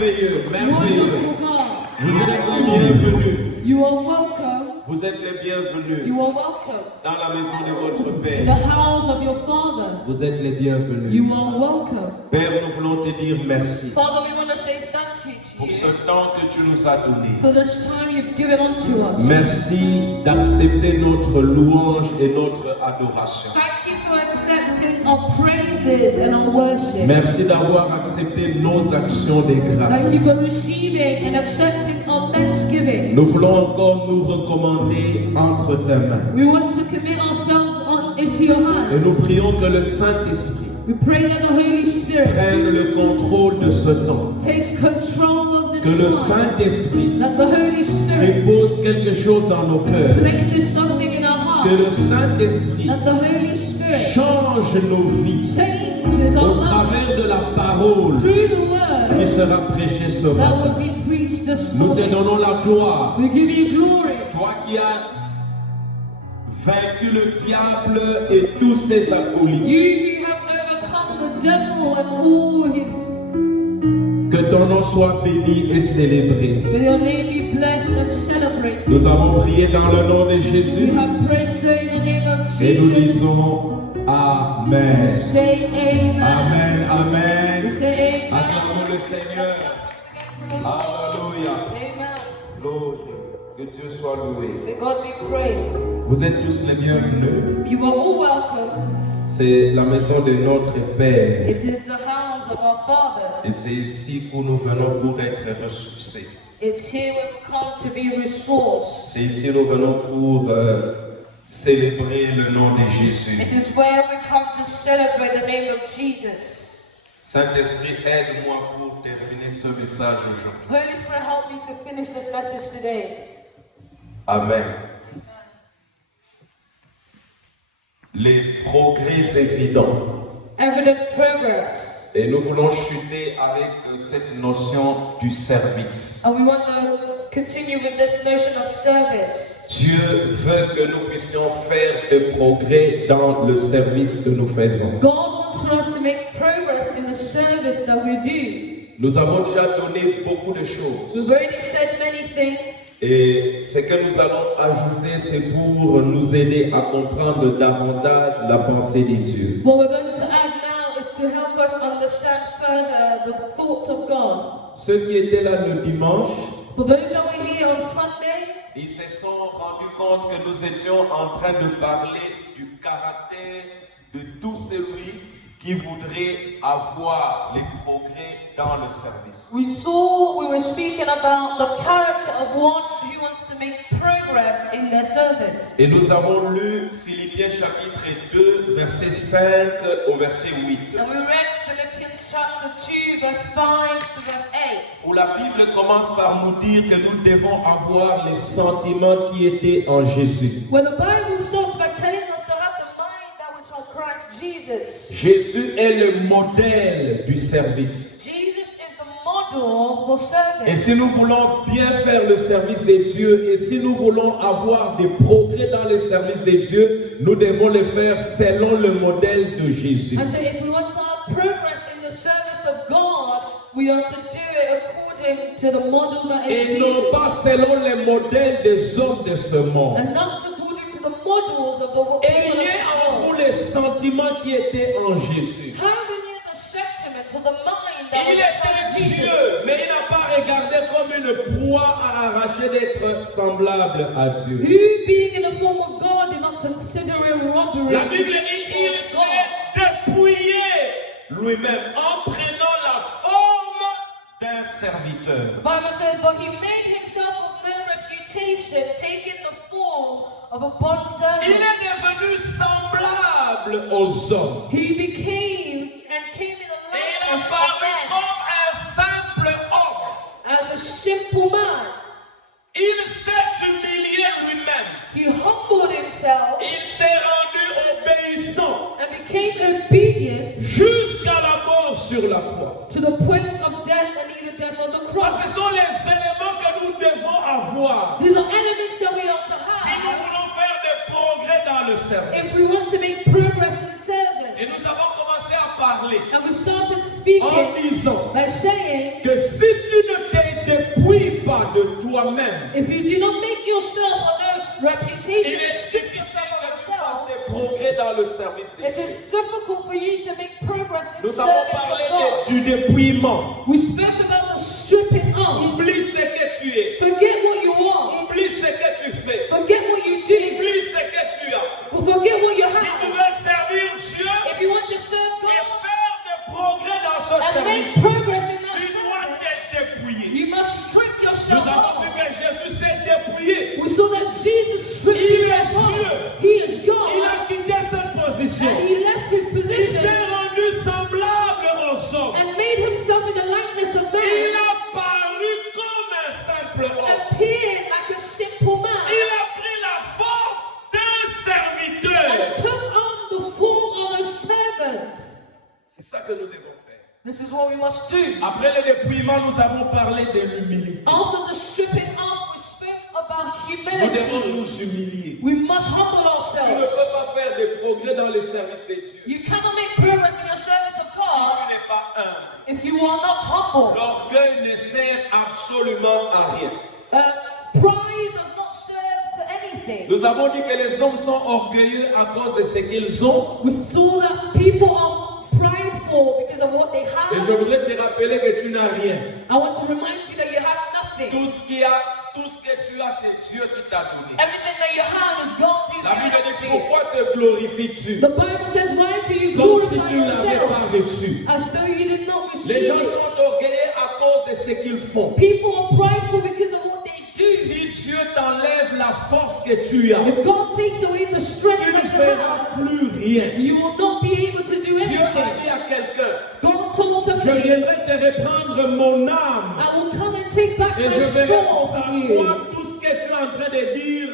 merveilleux, merveilleux. wonderful God. Vous êtes les bienvenus. You are welcome. Vous êtes les bienvenus You are welcome. dans la maison de votre In the Père. house of your Father. Vous êtes les bienvenus. You are welcome. Père, nous voulons te dire merci Father, we want to say thank you to pour you ce temps que tu nous as donné. for this time you've given unto us. Merci d'accepter notre louange et notre adoration. Thank you for accepting our praises and our worship. Merci d'avoir accepté nos actions de Thank you grâce. for receiving and accepting our thanksgiving. Nous voulons encore nous recommander entre tes mains. We want to commit ourselves into your Et hands. nous prions que le Saint-Esprit We pray that the Holy Spirit prenne le contrôle de ce temps. takes control of this Que le time. Saint-Esprit That the Holy Spirit dépose quelque chose dans nos cœurs. places something in our Que le hearts. Saint-Esprit That the Holy Spirit change nos vies changes au our lives travers de la parole through the qui word sera prêchée ce that matin. will be preached this Nous te morning. donnons la gloire. We give you glory. Toi qui as vaincu le diable et tous ses acolytes. You who have overcome the devil and all his. Que ton nom soit béni et célébré. May your name be blessed and celebrated. Nous avons prié dans le nom de We Jésus have prayed so in the name of et nous Jesus. disons Amen. Say amen. Amen, amen. We say amen. Acclamons le Seigneur. Alléluia. Amen. Gloire. Que Dieu soit loué. May God be praised. Vous êtes tous les bienvenus. You are all welcome. C'est la maison de notre Père. It is the house of our Father. Et c'est ici que nous venons pour être ressourcés. It's here we've come to be resourced. C'est ici que nous venons pour célébrer le nom de Jésus. It is where we come to celebrate the name of Jesus. Saint-Esprit, aide-moi pour terminer ce message aujourd'hui. Holy Spirit, help me to finish this message today. Amen. Les progrès évidents. Evident progress. Et nous voulons chuter avec cette notion du service. And we want to continue with this notion of service. Dieu veut que nous puissions faire des progrès dans le service que nous faisons. God wants for us to make progress in the service that we do. Nous avons déjà donné beaucoup de choses. We've already said many things. Et ce que nous allons ajouter, c'est pour nous aider à comprendre davantage la pensée de Dieu. What we're going to add now is to help us understand further the thoughts of God. Ceux qui étaient là le dimanche, For those that were here on Sunday, ils se sont rendus compte que nous étions en train de parler du caractère de tout celui qui voudrait avoir les progrès dans le service. we were speaking about the character of one who wants to make progress in their service. Et nous avons lu Philippiens chapitre 2, verset 5 au verset 8. And we read Philippians chapter 2, verse 5 to verse 8. Où la Bible commence par nous dire que nous devons avoir les sentiments qui étaient en Jésus. When the Bible starts by telling us to have the mind that which on Christ Jesus. Jésus est le modèle du service. Jesus is the model for Et service. si nous voulons bien faire le service de Dieu, et si nous voulons avoir des progrès dans le service de Dieu, nous devons le faire selon le modèle de Jésus. And so if we want to have progress in the service of God, we are to do it according to the model that is Et non Jesus. pas selon les modèles des hommes de ce monde. And not according to the models of the people of Ayez this en vous world. les sentiments qui étaient en Jésus. Having in the sentiment to the mind that Il was était in Jesus. Dieu, mais il n'a pas regardé comme une proie à arracher d'être semblable à Dieu. Who being in the form of God did not consider it robbery. La Bible dit qu'il s'est dépouillé lui-même en prenant la forme d'un serviteur. The Bible says, but he made himself of no reputation, taking the form of a bond Il servant. est devenu semblable aux hommes. He became and came in the Et il a likeness paru of man comme un simple homme. as a simple man. Il s'est humilié lui-même. He humbled himself Il s'est rendu obéissant and became obedient jusqu'à la mort sur la croix. to the point of death and even death on the Ça, cross. ce sont les éléments que nous devons avoir These are elements that we ought to si nous have voulons faire des progrès dans le if service. we want to make progress in Et service. nous avons commencé à parler And we started en speaking disant by saying que si tu toi-même, if you do not make yourself a no reputation, il est difficile que tu fasses des progrès dans le service de it Dieu. is difficult for you to make progress in Nous avons service parlé of God. du dépouillement. We spoke about the stripping off. Oublie ce que tu es. Forget what you are. Oublie ce que tu fais. Forget what you do. Oublie ce que tu as. Forget what you Si tu have. veux servir Dieu If you want to serve et God faire des progrès dans ce and make service, progress in that tu dois service, te dépouiller. you must strip Nous yourself avons vu off. que Jésus s'est dépouillé. We saw that Jesus stripped Il est himself Dieu. off. He is Il God. a quitté cette position. And he left his Il position s'est rendu semblable aux hommes. and made himself in the likeness of Il man, a paru comme un simple homme. appeared like a simple man, Il a pris la forme d'un serviteur. and took on the form of a servant. C'est ça que nous devons faire. This is what we must do. Après le dépouillement, nous avons parlé de l'humilité. After the stripping off, we spoke about Nous devons humility. nous humilier. We must humble Tu ne peux ourselves. pas faire des progrès dans le service de Dieu You cannot make progress in the service of si God tu n'es pas humble. if you are not humble. L'orgueil ne sert absolument à rien. Pride does not serve to anything. Nous avons dit que les hommes sont orgueilleux à cause de ce qu'ils ont. We saw that people are prideful because of what they Et je have. voudrais te rappeler que tu n'as rien. I want to remind you that you have nothing. Tout ce que tu as, c'est Dieu qui t'a donné. Everything that you have is God who's La given Bible it dit to you. pourquoi te glorifies-tu? The Bible says, why do you Comme si glorify tu ne l'avais yourself pas reçu. as though you did not Les receive gens it? sont orgueilleux à cause de ce qu'ils font. People are prideful because of what they do. Si Dieu t'enlève la force que tu as, If God takes away the strength tu ne that you feras have, plus rien. you will not be able to do Dieu a anything. dit à quelqu'un, God told je somebody, viendrai te reprendre mon âme I will come and take back et my je vais soul from you. voir tout ce que tu es en train de dire.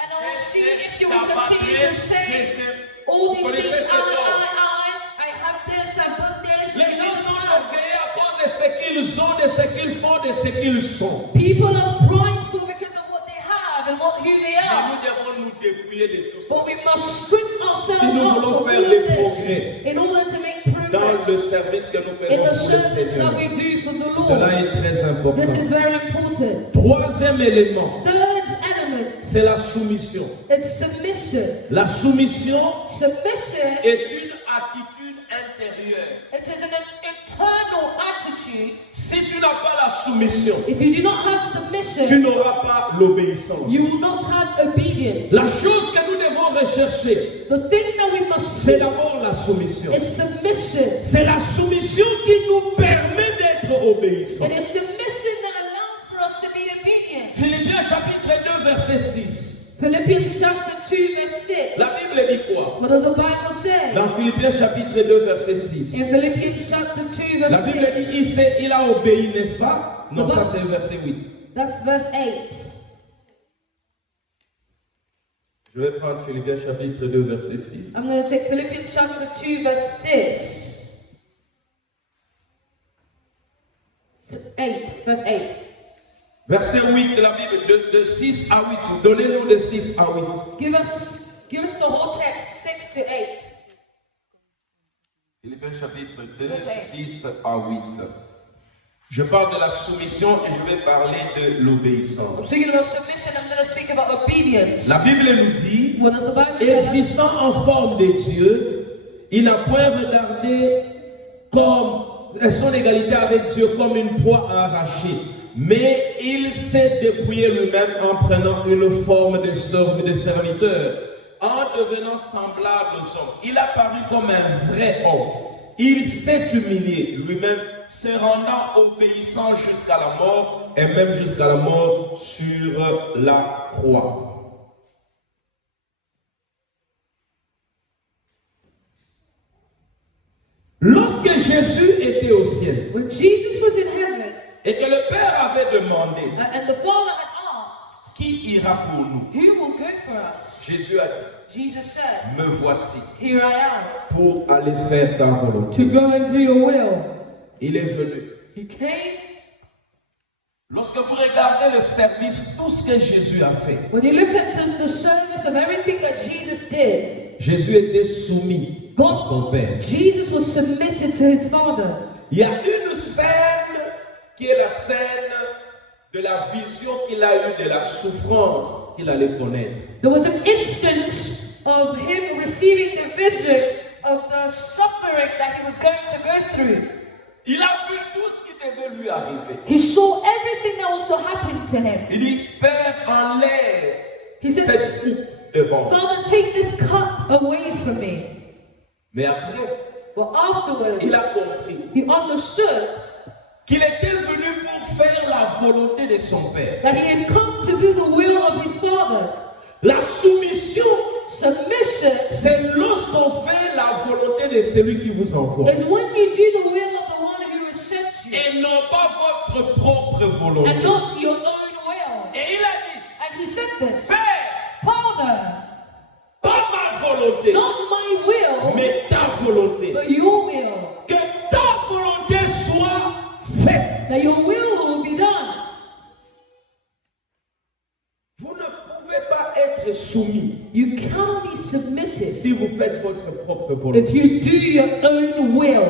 And I will see if you will t'as pas continue fait, to say j'ai- all Vous these connaissez things. cet homme. I have this, I've done this. Les you gens know, sont orgueilleux à cause de ce qu'ils ont, de ce qu'ils font, de ce qu'ils sont. People are prideful because of what they have and who they Mais are. nous devons nous dépouiller de tout ça. But we must strip ourselves Si nous up voulons from faire all des of this progrès in order to make dans le progress service que nous in faisons the pour le service Seigneur. that we do for the Cela Lord. est très This important. is very important. Troisième élément, Third element, c'est la soumission. it's submission. La soumission Submission, est une attitude intérieure. it is an internal attitude. Si tu n'as pas la soumission, If you do not have tu submission, n'auras pas l'obéissance. you will not have obedience. La chose que nous devons rechercher, The thing that we must c'est seek d'abord la soumission. is submission. C'est la soumission qui nous permet d'être obéissants. It is submission that allows for us to be obedient. Philippiens chapitre 2, verset 6. Philippians chapter 2 verse 6. La Bible dit quoi? What does the Bible say? Dans Philippiens chapitre 2, verset 6. In Philippians chapter 2 La verse Bible 6. dit il a obéi, n'est-ce pas? Non, ça c'est le verset 8. That's verse 8. Je vais prendre Philippiens chapitre 2, verset 6. I'm going to take Philippians chapter 2 verse 6. 8, verse 8. Verset 8 de la Bible, de 6 à 8. Donnez-nous de 6 à 8. Give us the whole text, 6 to 8. Philippiens chapitre 2, Ok. 6 à 8. Je parle de la soumission et je vais parler de l'obéissance. I'm speaking about submission, I'm going to speak about obedience. La Bible nous dit, What does the Bible say? existant en forme de Dieu, il n'a point regardé comme son égalité avec Dieu comme une proie à arracher, mais il s'est dépouillé lui-même en prenant une forme de serviteur, en devenant semblable aux hommes. Il a paru comme un vrai homme. Il s'est humilié lui-même, se rendant obéissant jusqu'à la mort, et même jusqu'à la mort sur la croix. Lorsque Jésus était au ciel When Jesus was in heaven et que le Père avait demandé and the Father had asked, qui ira pour nous, who will go for us? Jésus a dit, Jesus said, me voici here I am. pour aller faire ta volonté. To go and do your will. Il est venu. He came. Lorsque vous regardez le service, tout ce que Jésus a fait, When you look at the service of everything that Jesus did, Jésus était soumis à son Père. Jesus was submitted to his Father. Il y a une scène qui est la scène de la vision qu'il a eue de la souffrance qu'il allait connaître. There was an instance of him receiving the vision of the suffering that he was going to go through. Il a vu tout ce qui devait lui arriver. He saw everything that was to happen to him. Il dit, Père, enlève He said, cette coupe devant moi. Father, take this cup away from me. Mais après, But afterwards, il a compris he understood qu'il était venu pour faire la volonté de son Père. that he had come to do the will of his Father. La soumission, Submission c'est lorsqu'on fait la volonté de celui qui vous envoie. is when you do the will of the one who has sent you Et non pas votre propre volonté. and not your own will. Et il a dit, And he said this, Père, Father, pas ma volonté, not my will, mais ta volonté. but your will. Que ta volonté soit faite. That your will be done. Vous ne pouvez pas être soumis You cannot be submitted si vous faites votre propre if volonté. you do your own will.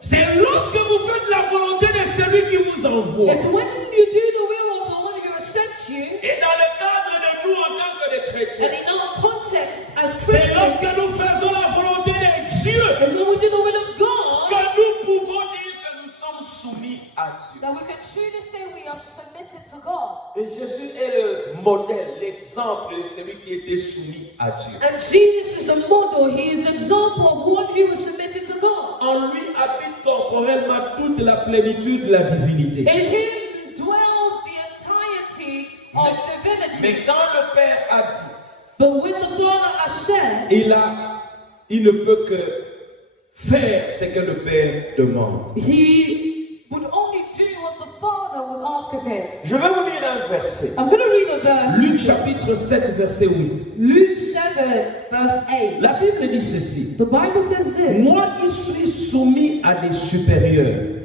C'est lorsque vous faites la volonté de celui qui vous envoie. It's when you do the will of the one who has sent you, Et dans le cadre de nous en tant que des chrétiens, and in our context as c'est Christians, lorsque nous faisons la volonté de Dieu is when we do the will of God que nous pouvons dire que nous sommes soumis à Dieu. that we can truly say we are submitted to God. Et Jésus est le modèle, l'exemple de celui qui était soumis à Dieu. And Jesus is the model. He is the example of one who was submitted to God. En lui habite corporellement toute la plénitude de la divinité. In him dwells the entirety of Mais divinity. quand le Père a dit, But when the Father has said, il ne peut que faire ce que le Père demande. he would only do what the Father would ask of him. Je vais vous lire un verset. I'm going to read a verse. Luc chapitre 7, verset 8. Luke 7, verse 8. La Bible dit ceci. The Bible says this. Moi qui suis soumis à des supérieurs,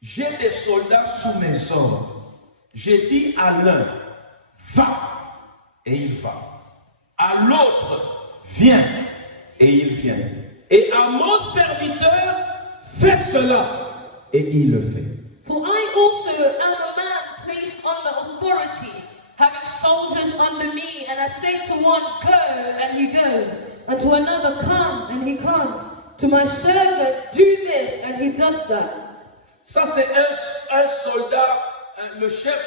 j'ai des soldats sous mes ordres. J'ai dit à l'un, va, et il va. À l'autre, viens, et il vient. Et à mon serviteur, fais cela, et il le fait. For I also am a man placed under authority, having soldiers under me, and I say to one, go, and he goes, and to another, come, and he comes. To my servant, do this, and he does that. Ça, c'est un soldat, le chef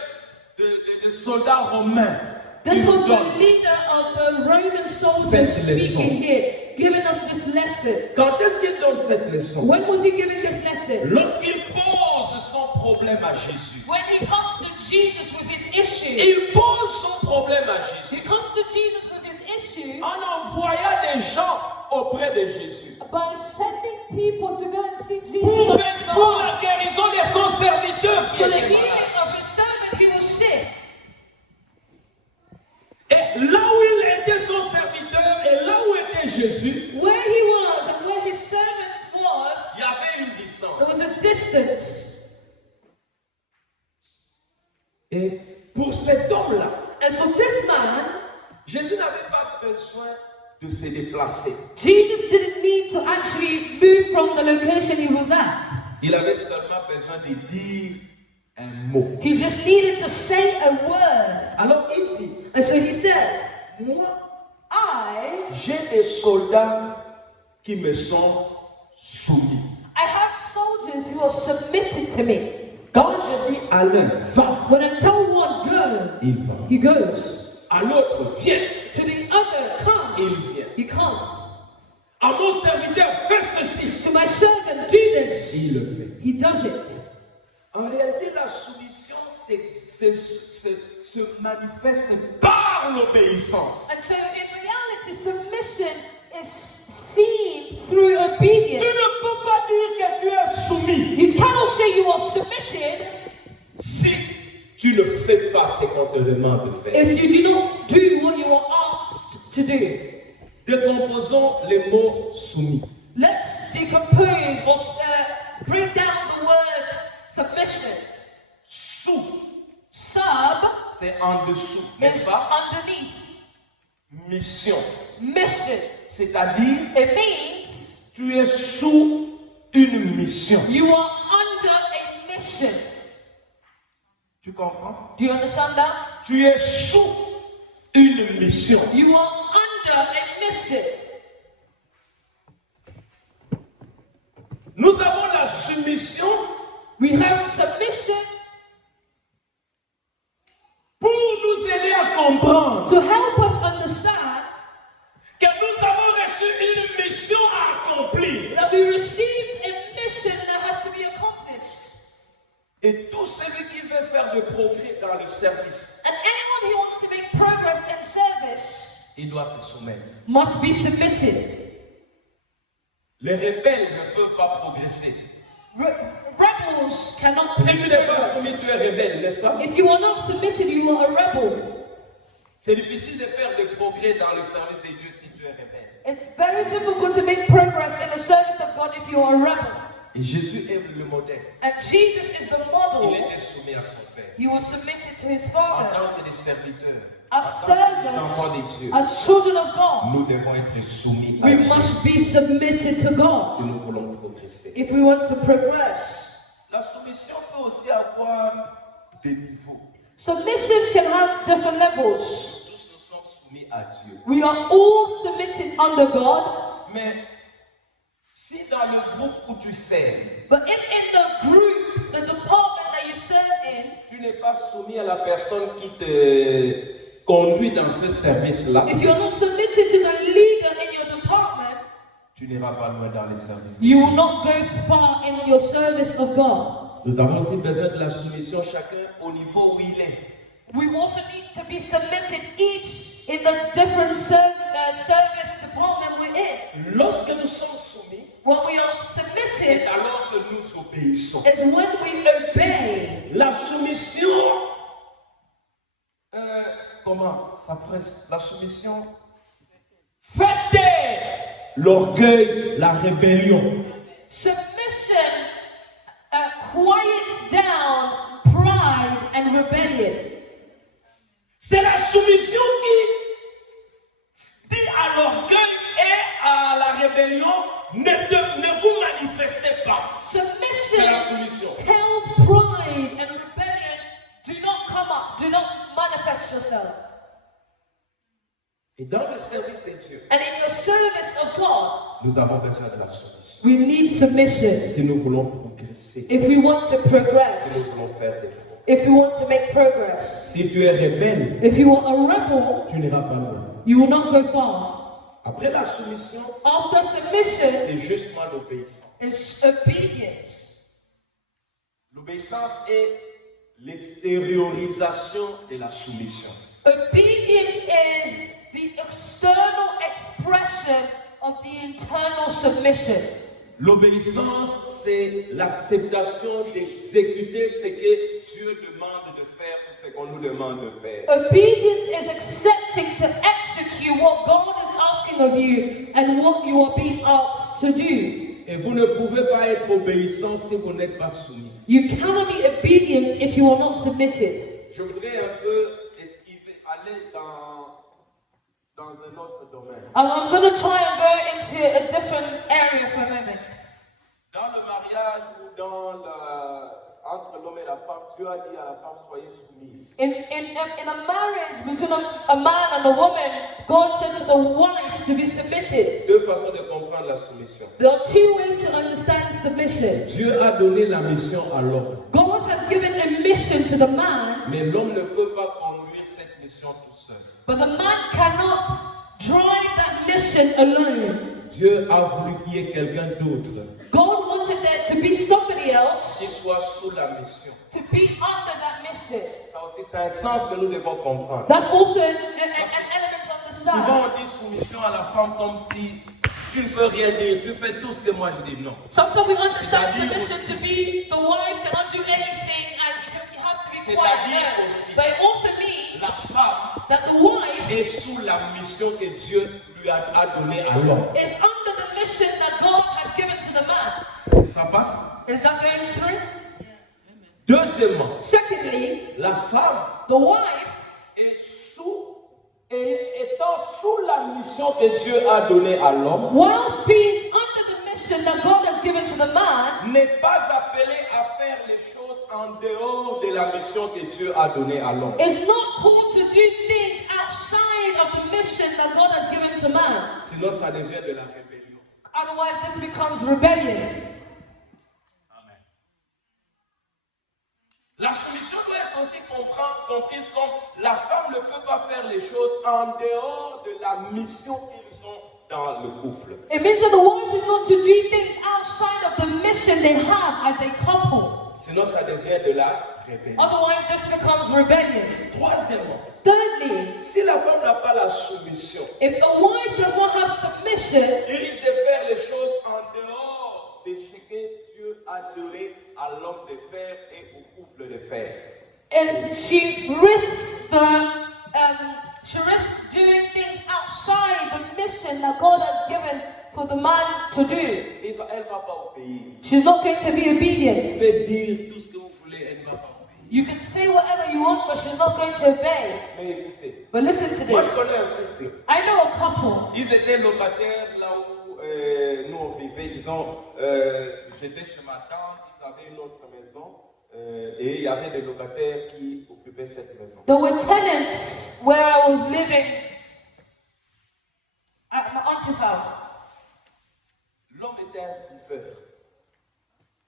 de soldats romains. This qui nous was donne. the leader of the Roman soldiers Cette leçon. speaking here, giving us this lesson. Quand est-ce qu'il donne cette leçon? When was he giving this lesson? Lorsqu'il pose son problème à Jésus. When he comes to Jesus with his issue. Il pose son problème à He Jésus comes to Jesus with his issue en envoyant des gens auprès de Jésus by sending people to go and see Jesus pour la guérison de son serviteur qui for the était healing malade. of his servant who was sick. Et là où il était son serviteur et là où était Jésus, Where he was and where his servant was, il y avait une distance. there was a distance. Et pour cet homme-là, And for this man, Jésus n'avait pas besoin de se déplacer. Jesus didn't need to actually move from the location he was at. Il avait seulement besoin de dire un mot. He just needed to say a word. Alors il dit, And so he said, moi, j'ai des soldats qui me sont soumis. I have soldiers who are submitted to me. Quand je dis à l'un, va, When I tell one, go, il va. he goes. À l'autre, viens, To the other, come, il vient. he comes. À mon serviteur, fais ceci, To my servant, do this. il le fait. He does it. En réalité, la soumission se manifeste par l'obéissance. And so in reality, submission is seen through obedience. Tu ne peux pas dire que tu es soumis You cannot say you are submitted si tu ne fais pas ce qu'on te demande de faire. if you do not do what you are asked to do. Décomposons les mots soumis. Let's decompose or break down the word submission. Sous, Sub c'est en dessous, is n'est-ce pas? underneath. Mission, Mission. c'est-à-dire It means tu es sous une mission. you are under a mission. Tu comprends? Do you understand that? Tu es sous une mission. You are under a mission. Nous avons la soumission We have submission pour nous aider à comprendre to help us understand que nous avons reçu une mission à accomplir. that we receive a mission that has to be accomplished. Et tout celui qui veut faire de progrès dans le service, And anyone who wants to make progress in service il doit se soumettre. must be submitted. Les rebelles ne peuvent pas progresser. Rebels cannot Si tu make n'es pas progress. soumis, tu es rebelle, n'est-ce pas? If you are not submitted, you are a rebel. C'est difficile de faire des progrès dans le service de Dieu si tu es rebelle. It's very difficult to make progress in the service of God if you are a rebel. Et Jésus aime le modèle. And Jesus is the Il model. était soumis à son Père. He was submitted to his En Father. tant que des serviteurs, As en tant que des enfants de servants, Dieu, as children of God, nous devons être soumis à we Dieu must be submitted to si God nous voulons progresser. if we want to progress. La soumission peut aussi avoir des niveaux. Submission can have different levels. Tous nous sommes soumis à Dieu. We are all submitted under God, Mais si dans le groupe où tu sers, but if in the group, the department that you serve in, tu n'es pas soumis à la personne qui te conduit dans ce service-là, if you are not submitted to the leader in your department, tu n'iras pas loin dans les services. you will not go far in your service of God. Nous avons aussi besoin de la soumission chacun au niveau où il est. We also need to be submitted each in the different service department we're in. Lorsque nous sommes soumis, When we are c'est submitted, alors que nous obéissons. it's when we obey. La soumission, comment ça presse? La soumission fait taire l'orgueil, la rébellion. Submission quiets down pride and rebellion. C'est la soumission qui dit à l'orgueil et à la rébellion, ne vous manifestez pas. C'est la Submission soumission. tells pride and rebellion, do not come up, do not manifest yourself. Et dans le service de Dieu, And in your service of God, nous avons besoin de la soumission. we need submission Si nous voulons progresser, if we want to si nous progress, voulons faire des progrès. if we want to make progress. Si tu es rebelle, If you are a rebel, tu n'iras pas loin. you will not go far. Après la soumission, After submission c'est justement l'obéissance. is obedience. L'obéissance est l'extériorisation de la soumission. Obedience is the external expression of the internal submission. L'obéissance, c'est l'acceptation d'exécuter ce que Dieu demande de faire ou ce qu'on nous demande de faire. Obedience is accepting to execute what God is asking of you and what you are being asked to do. Et vous ne pouvez pas être obéissant si vous n'êtes pas soumis. You cannot be obedient if you are not submitted. Je voudrais un peu esquiver, aller dans un autre domaine. I'm going to try and go into a different area for a moment. Dans le mariage ou entre l'homme et la femme, Dieu a dit à la femme, soyez soumise. In a marriage between a man and a woman, God said to the wife to be submitted. Deux façons de comprendre la soumission. There are two ways to understand submission. Dieu a donné la mission à l'homme, God has given a mission to the man, mais l'homme ne peut pas conduire cette mission tout seul. but the man cannot drive that mission alone. Dieu a voulu qu'il y ait quelqu'un d'autre God wanted there to be somebody qui else soit sous la mission. to be under that mission. Ça aussi, c'est un sens que nous devons comprendre. That's also an element to understand. Souvent, on dit soumission à la femme comme si tu ne peux rien dire, tu fais tout ce que moi je dis. Non. Sometimes we understand submission to be the wife cannot do anything and you have to be quiet. But it also means La femme that the wife est sous la mission que Dieu lui a donnée à l'homme. is under the mission that God has given to the man. Ça passe? Is that going through? Deuxièmement, Secondly, la femme the wife, étant sous la mission que Dieu a donnée à l'homme, whilst being under the mission that God has given to the man, n'est pas appelée à faire les choses en dehors de la mission que Dieu a donnée à l'homme. is not called to do things outside of the mission that God has given to man. Sinon, ça devient de la rébellion. Otherwise, this becomes rebellion. La soumission doit être aussi comprise comme la femme ne peut pas faire les choses en dehors de la mission qu'ils ont dans le couple. It means that the wife is not to do things outside of the mission they have as a couple. Sinon, ça devient de la rébellion. Otherwise, this becomes rebellion. Troisièmement, Thirdly, si la femme n'a pas la soumission, if a wife does not have submission, il risque de faire les choses en dehors de ce que Dieu a donné à l'homme de faire et au couple de faire. and she risks doing things outside the mission that God has given for the man to do. Elle ne va pas obéir. She's not going to be obedient. Vous pouvez dire tout ce que vous voulez, elle ne va pas obéir. You can say whatever you want, but she's not going to obey. Mais écoutez, But listen to moi je this. connais un couple. I know a couple. Ils étaient locataires là où nous on vivait, disons, j'étais chez ma tante, ils avaient une autre maison et il y avait des locataires qui occupaient cette maison. There were tenants where I was living at my auntie's house. L'homme était un viveur.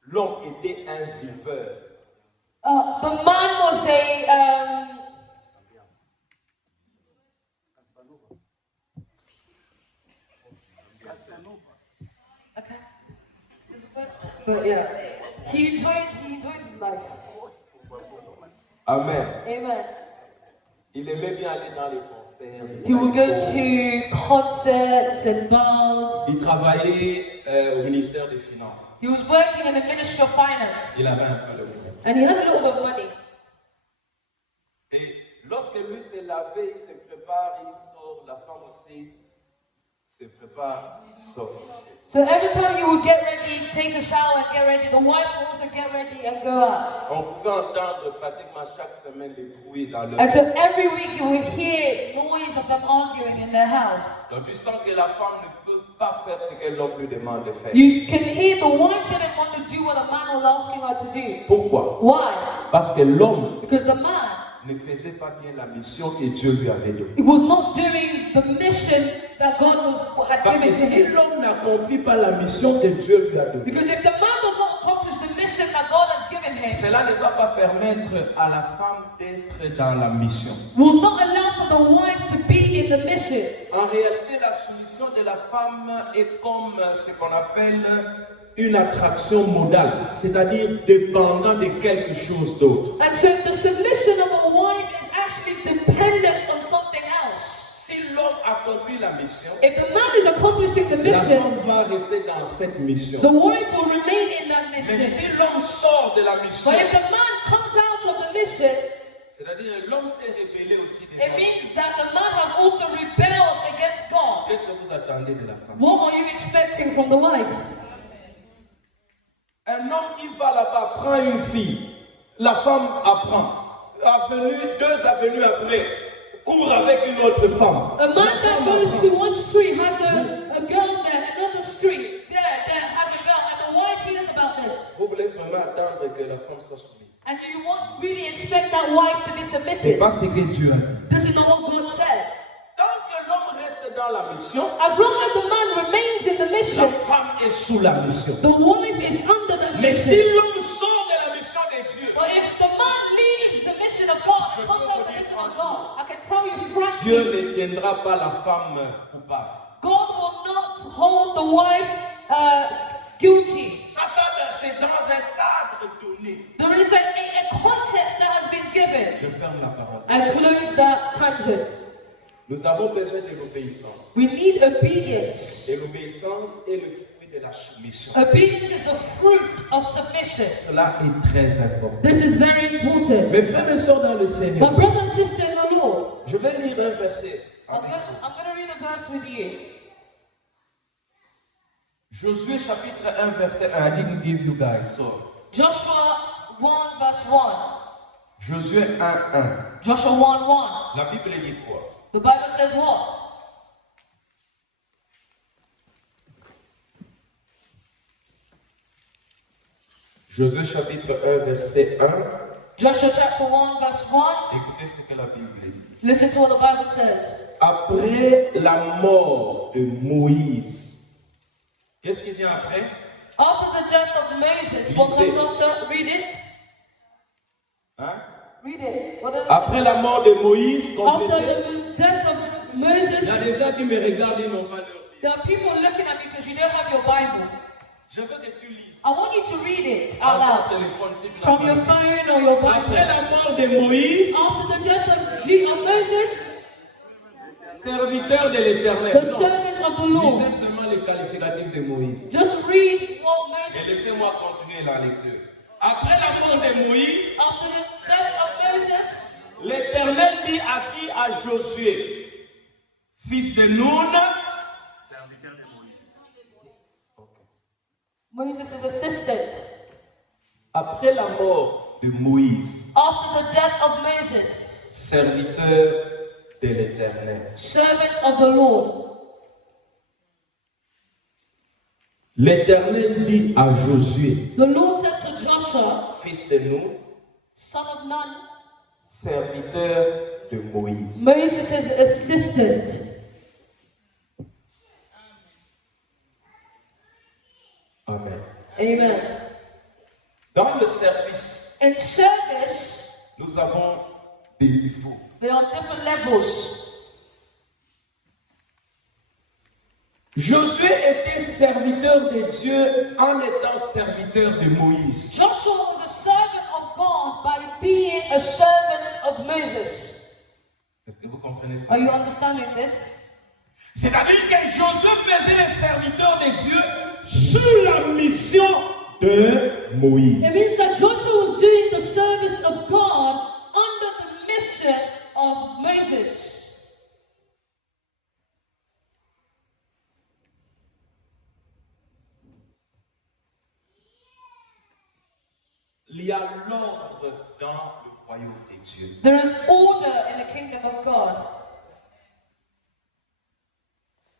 L'homme était un viveur. The man was a okay. But yeah, he enjoyed his life. Amen. Amen. Il aimait bien aller dans les concerts. He would go to concerts and bars. Il travaillait au ministère des Finances. He was working in the Ministry of Finance, Il avait un peu de monde. and he had a little bit of money. Et lorsque lui se lavait, il se prépare, il sort, la femme aussi se prépare, sort aussi. So every time he would get ready, take a shower and get ready, the wife would also get ready and go out. On pouvait entendre pratiquement chaque semaine des bruits dans leur And so every week you would hear noise of them arguing in their house. Donc tu sens que la femme ne peut pas faire ce que l'homme lui demande de faire. You can hear the wife didn't want to do what the man was asking her to do. Pourquoi? Why? Parce que l'homme Because the man, ne faisait pas bien la mission que Dieu lui avait donnée. he was not doing the mission that God had Parce que given to si him. l'homme n'accomplit pas la mission que Dieu lui a donnée, Because if the man does not accomplish the mission that God has given him, cela ne va pas permettre à la femme d'être dans la mission. will not allow for the wife to be in the mission. En réalité, la soumission de la femme est comme ce qu'on appelle une attraction modale, c'est-à-dire dépendant de quelque chose d'autre. And so the submission of a wife is actually dependent on something else. Si l'homme accomplit la mission, If the man is accomplishing the la mission, femme va rester dans cette mission. the wife will remain in that Mais mission. si l'homme sort de la mission, But if the man comes out of the mission, c'est-à-dire l'homme s'est rébellé aussi it devant Dieu. means that the man has also rebelled against God. Qu'est-ce que vous attendez de la femme? What are you expecting from the wife? Un homme qui va là-bas prend une fille, la femme apprend. Deux avenues après, court avec une autre femme. A man that goes to one street has a girl there, another street there has a girl, and the wife hears about this. Vous voulez vraiment attendre que la femme soit soumise. And you won't really expect that wife to be C'est submitted. pas ce que Dieu a dit. This is not what God said. Tant que l'homme reste dans la mission, As long as the man remains in the la mission, femme est sous la mission. the wife is under the Mais si mission. l'homme sort de la mission de Dieu, But if the man leaves the mission of God, comes out of the mission of God, I can tell you Dieu frankly, ne tiendra pas la femme coupable. God will not hold the wife guilty. Ça, c'est dans un cadre donné. There is a context that has been given. Je ferme la parole. I close that tangent. Nous avons besoin de l'obéissance. We need obedience. Et l'obéissance est le fruit de la soumission. Obedience is the fruit of submission. Cela est très important. This is very important. Mes frères et sœurs dans le My Seigneur, brother and sister in the Lord, je vais lire un verset. I'm gonna read a verse with you. Josué chapitre 1 verset 1. I didn't give you guys. So, Joshua 1 verse 1. Josué 1:1. Joshua 1:1. La Bible dit quoi? The Bible says what? Josué chapitre 1, verset 1. Joshua chapter 1, verse 1. Écoutez ce que la Bible dit. Listen to what the Bible says. Après la mort de Moïse, Qu'est-ce qui vient après? After the death of Moses, what comes after? Read it. Hein? Read it. What does it après la mort de Moïse, say? complété. After the death of Il y a des Moses, gens qui me regardent, ils n'ont pas leur Bible. there are people looking at me because you don't have your Bible. Je veux que tu lises. I want you to read it out Dans ton loud. téléphone, si tu n'as From pas your lu. phone or your Après Bible. la mort de Moïse, After the death of Moses, serviteur de l'Éternel. the Non, servant of the Lord. lisez seulement les qualificatifs de Moïse. Just read what Et Moses. laissez-moi continuer la lecture. Après la mort de Moïse, After the death of Moses, l'Éternel dit à qui? À Josué, fils de Nun, Moses' assistant. après la mort de Moïse, After the death of Moses, serviteur de l'Éternel. servant of the Lord. L'Éternel dit à Josué, The Lord said to Joshua, fils de Nun, son of Nun, serviteur de Moïse. Moses' assistant. Amen. Amen. Dans le service, In service, nous avons des niveaux. there are different levels. Josué était serviteur de Dieu en étant serviteur de Moïse. Joshua was a servant of God by being a servant of Moses. Est-ce que vous comprenez ça? Are you understanding this? C'est-à-dire que Josué faisait le serviteur de Dieu sous la mission de Moïse. It means that Joshua was doing the service of God under the mission of Moses. Il y a l'ordre dans le royaume de Dieu. There is order in the kingdom of God.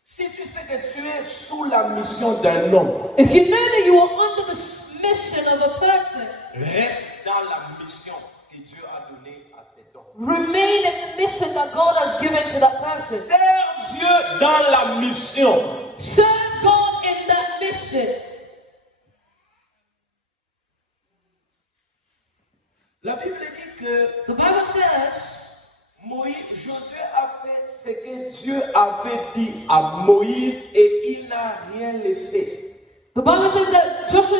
Si tu sais que tu es sous la mission d'un homme, If you know that you are under the mission of a person, reste dans la mission que Dieu a donnée à cet homme. remain in the mission that God has given to that person. Sers Dieu dans la mission. Serve God in that mission. La Bible dit que The Bible says Josué a fait ce que Dieu avait dit à Moïse et il n'a rien laissé. The Bible says that Joshua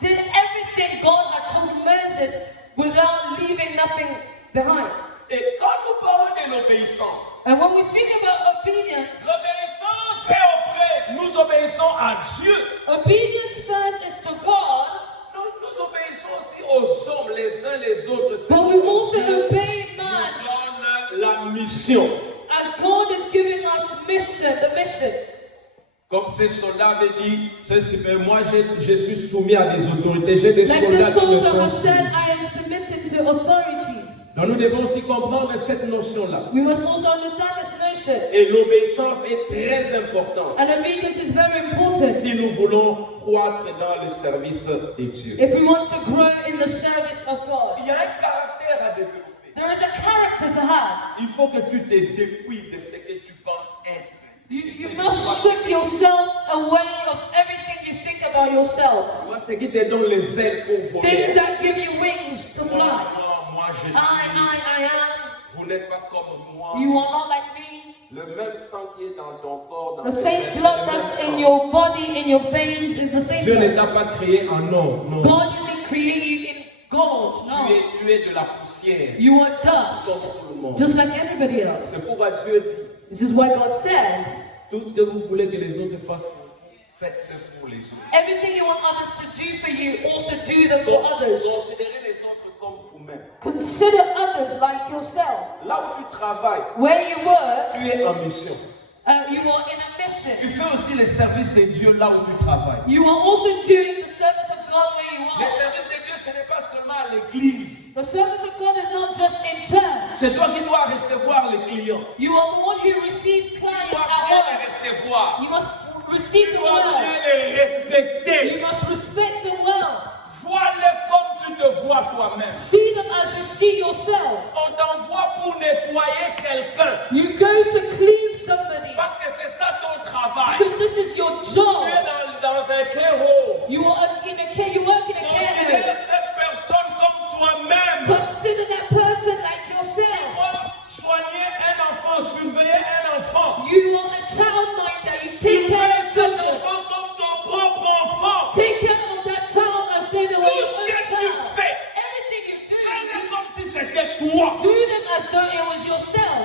did everything God had told Moses without leaving nothing behind. Et quand nous parlons de l'obéissance, And when we speak about obedience, l'obéissance est auprès, nous obéissons à Dieu. obedience first is to God, Nous obéissons aussi aux hommes les uns les autres. but we also Dieu obey nous man donne la mission. as God is giving us mission, the mission. Comme ces soldats avaient dit, moi je suis soumis à des autorités, j'ai des Like the soldats qui me soldier sont has said, soumis. I am submitted to authorities. Donc nous devons aussi comprendre cette notion-là. We must also understand this notion. Et l'obéissance est très importante And obedience is very important si nous voulons croître dans le service de Dieu. if we want to grow in the service of God. Il y a un caractère à développer. There is a character to have. Il faut que tu te dépouilles de ce que tu penses être. You must strip yourself away of everything you think about yourself. Moi, ce qui te donne les ailes pour Things voler. that give you wings to fly. Moi, je suis. I am. Vous n'êtes pas comme moi. You are not like me. Le même sang qui est dans ton corps, dans The tes same veines, blood c'est le même that's sang. in your body, in your veins, is the same Dieu ne blood. t'a pas créé en homme, non. God didn't create you in gold. No. Tu es de la poussière, You are comme dust, tout le monde. just like anybody else. C'est pourquoi Dieu dit, This is why God says, tout ce que vous voulez que les autres fassent pour vous, faites-le pour les autres. everything you want others to do for you, also do them for others. Considérez les autres comme vous-même. Consider others like yourself. Là où tu travailles, Where you work, tu es en mission. you are in a Tu mission. fais aussi les services de Dieu là où tu travailles. You are also doing the service of God where you Les are. services de Dieu, ce n'est pas seulement à l'église. The service of God is not just in church. C'est toi qui dois recevoir les clients. You are the one who receives Tu clients dois at bien home. les recevoir. You must receive Tu them dois well. bien les respecter. You must respect them well. Vois-le nettoyer quelqu'un. You go to clean somebody Parce que c'est ça ton travail. because this is your Tu job. es dans un care home. You work in a care Considère home. cette personne comme toi-même. Consider that person like yourself. Pour soigner un enfant, surveiller un enfant. You are a childminder. You take care Surveille of cet children. enfant comme ton propre enfant. Take care of that child as though they were Tout your ce own que tu child. fais, Everything you do, fais-le comme si c'était toi. do them as though it was yourself.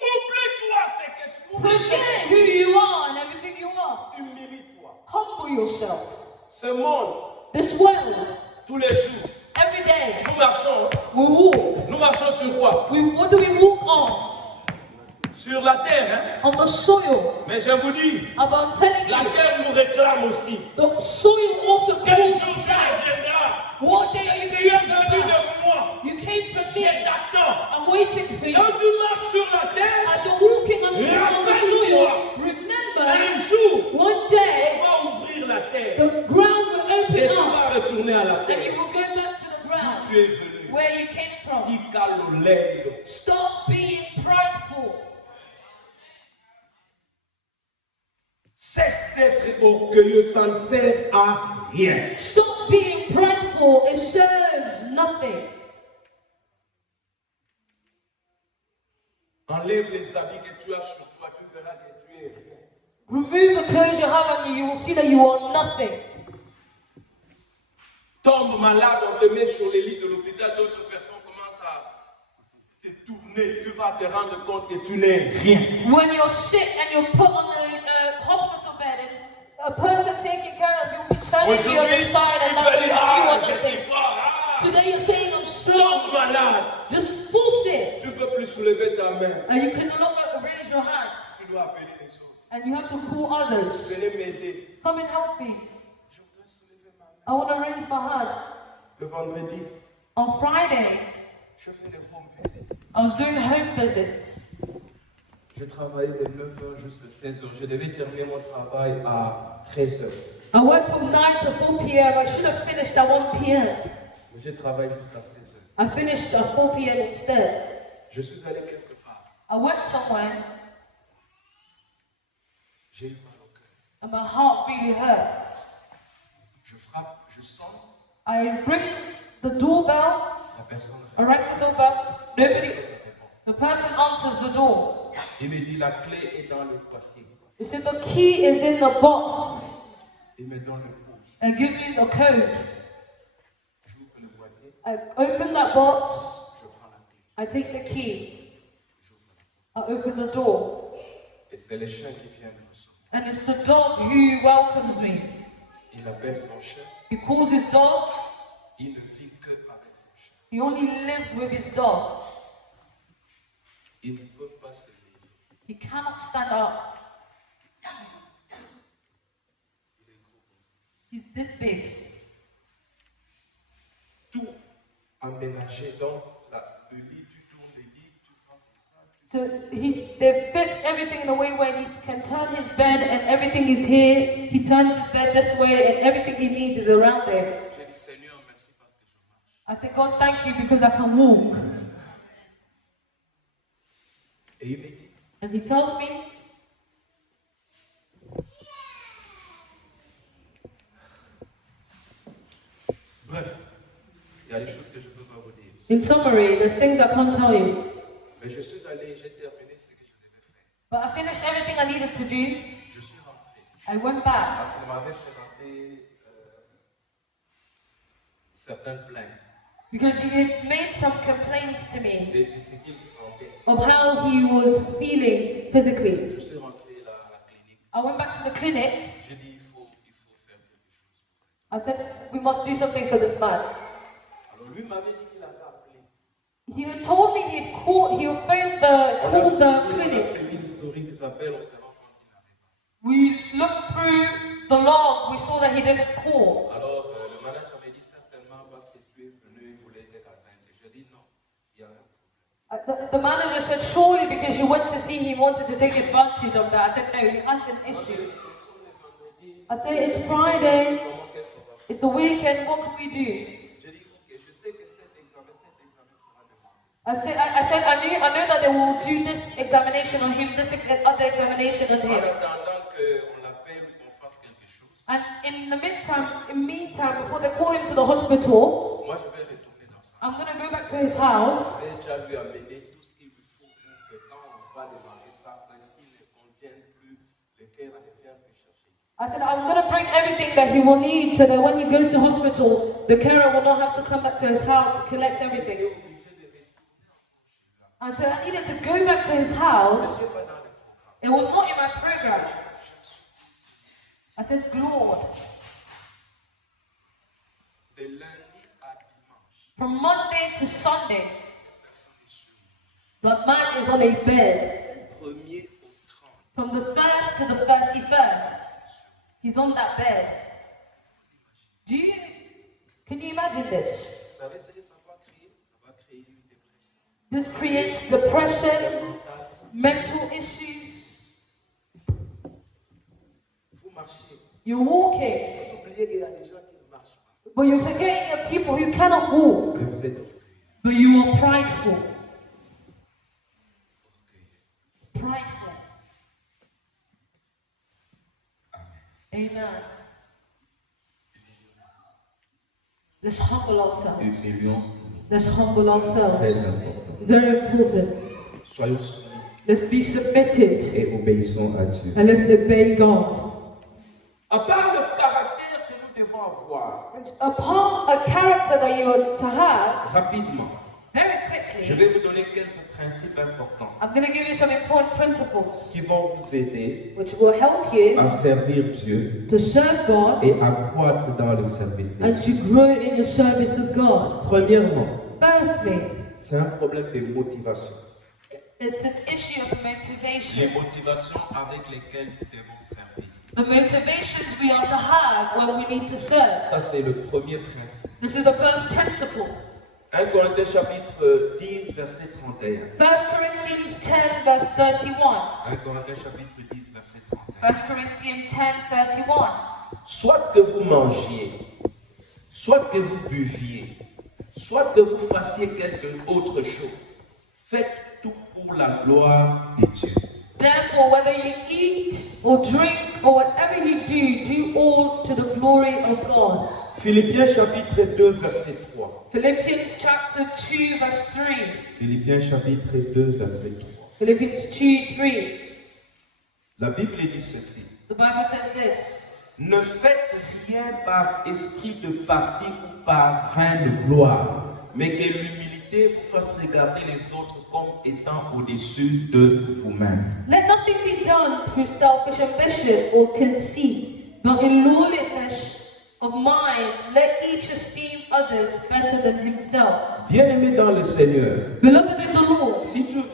Oublie-toi ce que tu Forget who you are and everything you are. Humilie-toi. Humble yourself. Ce monde, This world, tous les jours, every day, nous marchons. we walk. Nous marchons sur quoi? What do we walk on? Sur la terre, hein? On the soil. Mais je vous dis, But I'm telling la you, terre nous réclame aussi. the soil also Quel calls jour us tu back. reviendras? What day are you Tu es going to venu come de back? moi. You came from Je me. t'attends. I'm waiting for you. Quand tu marches sur la terre, As you're walking on the soil, un remember, jour, one day, on va ouvrir la terre. the ground will Et tu open up vas retourner à la and you terre. will go back to the ground Tu es venu. where you came from. Ticalolelo. Stop being prideful. Cesse d'être orgueilleux, ça ne sert à rien. Stop being prideful. It serves nothing. Enlève les habits que tu as sur toi, tu verras que tu es rien. Remove the clothes you have on you, you will see that you are nothing. Tombe malade, on te met sur les lits de l'hôpital, d'autres personnes commencent à te tourner. Tu vas te rendre compte que tu n'es rien. When you're sick and you're put on a hospital bed and a person taking care of you will be turning to the other Aujourd'hui, side and tu that's peux when dire, you see you ah, are je suis nothing. fort. Ah. Today you're saying I'm strong. Tombe malade. Just force it. Tu ne peux plus soulever ta main. And you can no longer raise your hand. Tu dois appeler les autres. And you have to call others. Venez m'aider. Come and help me. Je voudrais soulever ma main. I want to raise my hand. Le vendredi, On Friday, je fais des home visits. I was doing home visits. Je travaillais de 9h jusqu'à 16h. Je devais terminer mon travail à 13h. I worked from 9 to 4 p.m. I should have finished at 1 p.m. Mais j'ai travaillé jusqu'à 16h. I finished at 4 p.m. instead. Je suis allé quelque part. I went somewhere J'ai eu mal au cœur. and my heart really hurt. Je frappe, je sonne. I ring the doorbell. La personne I rang the doorbell. Nobody. The person answers the door. il me dit la clé est dans le boîtier. He said the key is in the box Il me donne le code. and gives me the code. J'ouvre le boîtier. I open that box. Je prends la clé. I take the key. J'ouvre la porte. I open the door. Et c'est le chien qui vient me recevoir. And it's the dog who welcomes me. Il appelle son chien. He calls his dog. Il ne vit que avec son chien. He only lives with his dog. Il ne peut pas se lever. He cannot stand up. Il est gros comme ça. He's this big. Tout aménagé dans le lit. Tu tournes le lit, tu prends tout ça. So they fixed everything in a way where he can turn his bed and everything is here. He turns his bed this way and everything he needs is around there. J'ai dit Seigneur, merci parce que je marche. I said, God, thank you because I can walk. Et il me dit, And he tells me, bref, il y a des choses que je ne peux pas vous dire. in summary, there's things I can't tell you. Mais je suis allé, j'ai terminé ce que je devais faire. But I finished everything I needed to do. Je suis rentré. I went back Parce qu'on m'avait présenté certaines plaintes because he had made some complaints to me de ce qu'il sentait. of how he was feeling physically. Je suis rentré à la clinique. I went back to the clinic. J'ai dit, il faut faire quelque chose pour ça. I said, we must do something for this man. Alors lui m'avait dit qu'il avait appelé. He had told me he had phoned called the clinic. On a suivi l'historique des appels, on s'est rendu compte qu'il n'avait pas. We looked through the log, we saw that he didn't call. Alors le manager m'avait dit certainement parce que tu es venu, il voulait te atteindre. J'ai dit non, il y a un problème. The manager said, surely because you went to see him, he wanted to take advantage of that. I said, no, he has an issue. I said, it's Friday, Comment qu'est-ce qu'on va faire? it's the weekend, what can we do? J'ai dit ok, je sais que cet examen sera demandé. I said, I know that they will do this examination on him, this other examination on En him. attendant qu'on l'appelle ou qu'on fasse quelque chose, And in the meantime, before they call him to the hospital, moi je vais retourner dans ça. I'm going to go back to his house. Je vais déjà lui amener tout ce qu'il lui faut pour que quand on va démarrer ça, quand il ne convienne plus, le cœur ne vient plus chercher ici. I said, I'm going to bring everything that he will need so that when he goes to hospital, the carer will not have to come back to his house to collect everything. And so I needed to go back to his house. It was not in my program. I said, Lord, De lundi à dimanche, from Monday to Sunday, the man is on a bed. 1er au 30. From the 1st to the 31st, he's on that bed. Can you imagine this? Vous savez ce que ça va créer? Ça va créer une dépression. This creates depression, mental issues. Vous marchez. You're walking, Vous oubliez qu'il y a des gens qui ne marchent pas. but you're forgetting the people who cannot walk, Que vous êtes orgueilleux. but you are prideful. Prideful. Amen. Let's humble ourselves. Humilions. Let's humble ourselves. Très important. Very important. Soyons soumis Let's be submitted et obéissons à Dieu. and let's obey God. À part le caractère que nous devons avoir, And upon a character that you are to have, rapidement, very je quickly, vais vous donner quelques principes importants I'm going to give you some important principles Qui vont vous aider which will help you à servir Dieu to serve God et à croître dans le service de and Dieu. to grow in the service of God. Premièrement, Firstly, c'est un problème de motivation. it's an issue of les motivation. motivations avec lesquelles nous devons servir. The motivations we are to have when we need to serve. Ça, c'est le premier principe. This is the first principle. 1 Corinthiens chapitre 10, verset 31. 1 Corinthians 10 verse 31. 1 Corinthiens chapitre 10, verset 31. 1 Corinthians 10 31. Soit que vous mangiez, soit que vous buviez, soit que vous fassiez quelque autre chose, faites tout pour la gloire de Dieu. Therefore, whether you eat or drink or whatever you do all to the glory of God. Philippiens chapitre 2, verset 3. Philippians chapter 2 verse 3. Philippiens chapitre 2, verset 3. Philippians 2 3. La Bible dit ceci. The Bible says this. Ne faites rien par esprit de parti ou par vain de gloire, mais que l'humilité vous fasse regarder les autres comme étant au-dessus de vous-même. Let nothing be done through selfish ambition or conceit, but in lawlessness of mind, let each esteem others better than himself. Bien-aimé dans le Seigneur, Beloved in the Lord, Si tu veux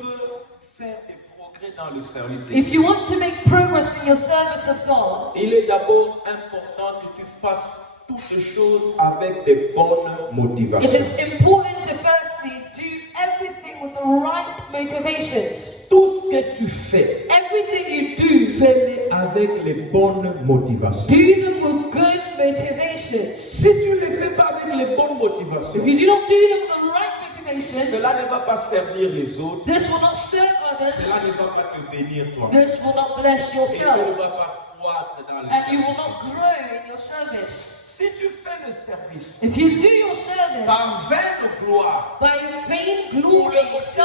faire des progrès dans le service de if Dieu, you want to make progress in your service of God, il est d'abord important que tu fasses toutes choses avec des bonnes it motivations. is important to firstly do everything with the right motivations. Tout ce que tu fais, Everything you do, fais-le avec les bonnes motivations. do them with good motivations. Si tu ne les fais pas avec les bonnes motivations, If you do not do them with the right motivations, cela ne va pas servir les autres, this will not serve cela ne others, va pas te bénir toi. this will not bless Et tu yourself, ne vas pas croître dans le and you will service. not grow in your service. si tu fais le service If you do your service par vain de gloire, by vain pour glory, le motif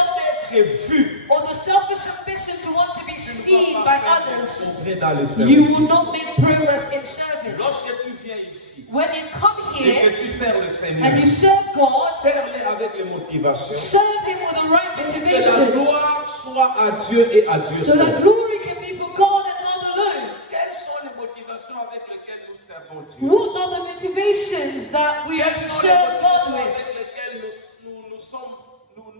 d'être vu, or the selfish ambition to want to be seen by others, Progrès dans le you service. will not make progress in service. lorsque tu viens ici When you come et here que tu sers le and Seigneur, you serve God, Serre-les avec les motivations. serve Him with the right Que la motivations, gloire soit à Dieu et à Dieu so that seul. glory can be for God and God alone. quelles sont les motivations avec lesquelles nous servons Dieu? What are the motivations that we Quelles sont les serve God motivations with? avec lesquelles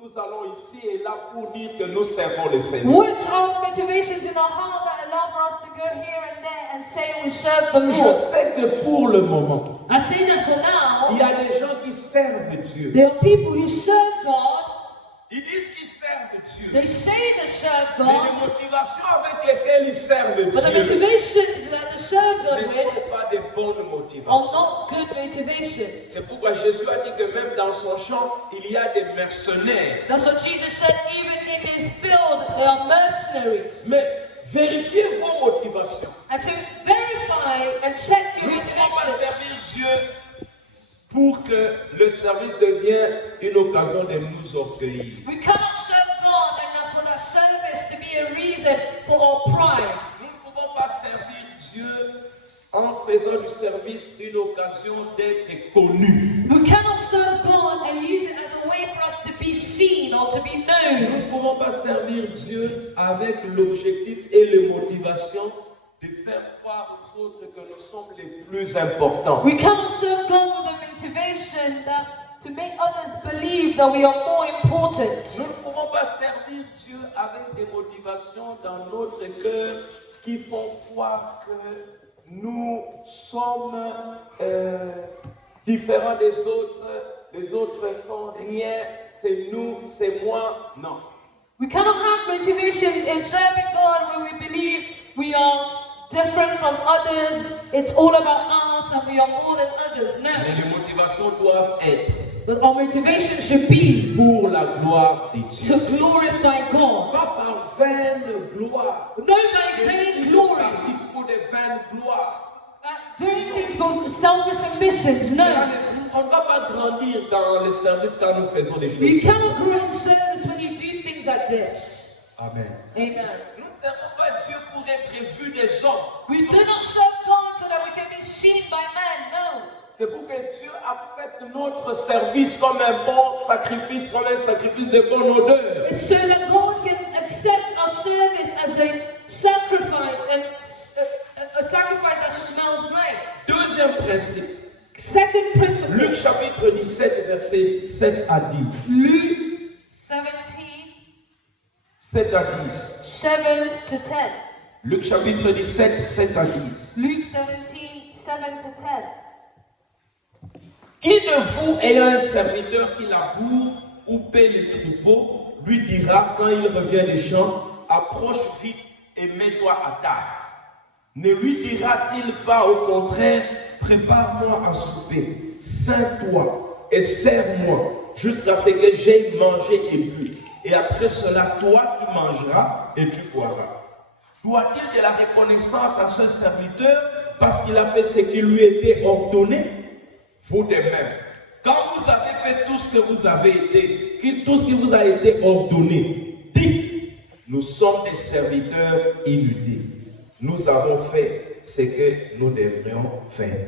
nous allons ici et là pour dire que nous servons le Seigneur? Which are the motivations in our heart that allow for us to go here and there and say we serve the Je Lord? sais que pour le moment, I say that for il now, y a des gens qui servent Dieu. there are people who serve God, Ils disent qu'ils servent Dieu. They say they serve Mais God, les motivations avec lesquelles ils servent but the Dieu motivations that they serve ne God with sont pas des bonnes are motivations. not good motivations. C'est pourquoi Jésus a dit que même dans son champ, il y a des mercenaires. That's what Jesus said, even in his field, there are mercenaries. Mais vérifiez vos motivations. And to verify and check your Nous ne pouvons pas motivations. servir Dieu pour que le service devienne une occasion de nous orgueillir. We cannot serve God enough for that service to be a reason for our pride. Nous ne pouvons pas servir Dieu en faisant du service une occasion d'être connu. We cannot serve God and use it as a way for us to be seen or to be Nous known. ne pouvons pas servir Dieu avec l'objectif et les motivations de faire croire aux autres que nous sommes les plus importants. We cannot serve God with a motivation that to make others believe that we are more important. Nous ne pouvons pas servir Dieu avec des motivations dans notre cœur qui font croire que nous sommes différents des autres. Les autres sont rien, c'est nous, c'est moi. Non. We cannot have motivations in serving God where we believe we are different from others. It's all about us and we are more than others. Mais No. les motivations doivent être But our motivation should be pour la gloire de Dieu. to glorify God. Pas par vaine gloire. No by vain glory. Parti pour des vaines gloires. Doing things for selfish ambitions. No. On ne va pas grandir dans les services quand nous faisons des You choses. comme cannot ça. grow in service when you do things like this. Amen. Amen. Nous ne servons pas Dieu pour être vus des hommes. We do not serve God so that we can be seen by man. No. C'est pour que Dieu accepte notre service comme un bon sacrifice, comme un sacrifice de bonne odeur. It's so that God can accept our service as a sacrifice and a sacrifice that smells great. Deuxième principe, Second principle. Luc chapitre 17, versets 7 à 10. Luke 17, 7 à 10. 7 to 10. Luc chapitre 17, 7 à 10. Luke 17, 7 to 10. Qui de vous ayant un serviteur qui laboure ou paie les troupeaux, lui dira quand il revient des champs, approche vite et mets-toi à table. Ne lui dira-t-il pas au contraire, prépare-moi à souper, ceins-toi et sers-moi jusqu'à ce que j'aie mangé et bu. Et après cela, toi tu mangeras et tu boiras. Doit-il de la reconnaissance à ce serviteur parce qu'il a fait ce qui lui était ordonné? Vous de même, quand vous avez fait tout ce que vous avez été, tout ce qui vous a été ordonné, dites, nous sommes des serviteurs inutiles. Nous avons fait ce que nous devrions faire.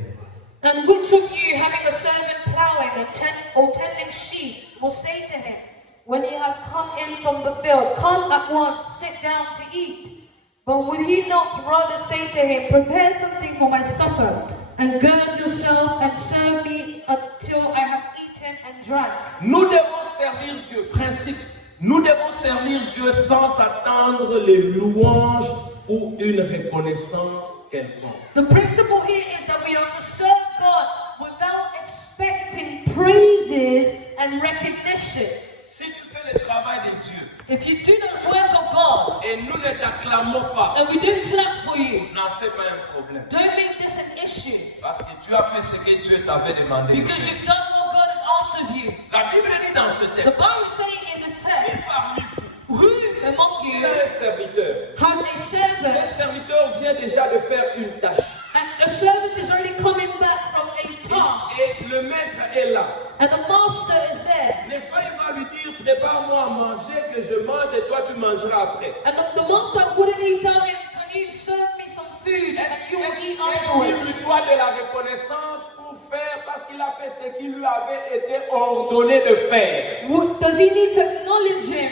And which of you, having a servant plowing or tending sheep, will say to him, when he has come in from the field, come at once, sit down to eat? But would he not rather say to him, prepare something for my supper, and gird yourself and serve me until I have eaten and drank? Nous devons servir Dieu, principe. Nous devons servir Dieu sans attendre les louanges ou une reconnaissance quelconque. The principle here is that we are to serve God without expecting praises and recognition. Si tu fais le travail de Dieu If you do the work of God et nous ne t'acclamons pas, and we don't clap for you, n'en fais pas un problème. don't make this an issue Parce que tu as fait ce que Dieu t'avait demandé. because you've done what God had asked of you. La Bible dit dans ce The texte, Bible is saying in this et text, parmi vous, who among il you a un serviteur. has a Ce servant serviteur vient déjà de faire une tâche. and the servant is already coming back from a task Et le maître est là. and the master is there? N'est-ce pas, il va lui dire, prépare-moi à manger, que je mange et toi tu mangeras après. And the master, wouldn't he tell him, can you serve me some food and Est-ce you will eat qu'il afterwards? lui doit de la reconnaissance pour faire parce qu'il a fait ce qui lui avait été ordonné de faire? Does he need to acknowledge him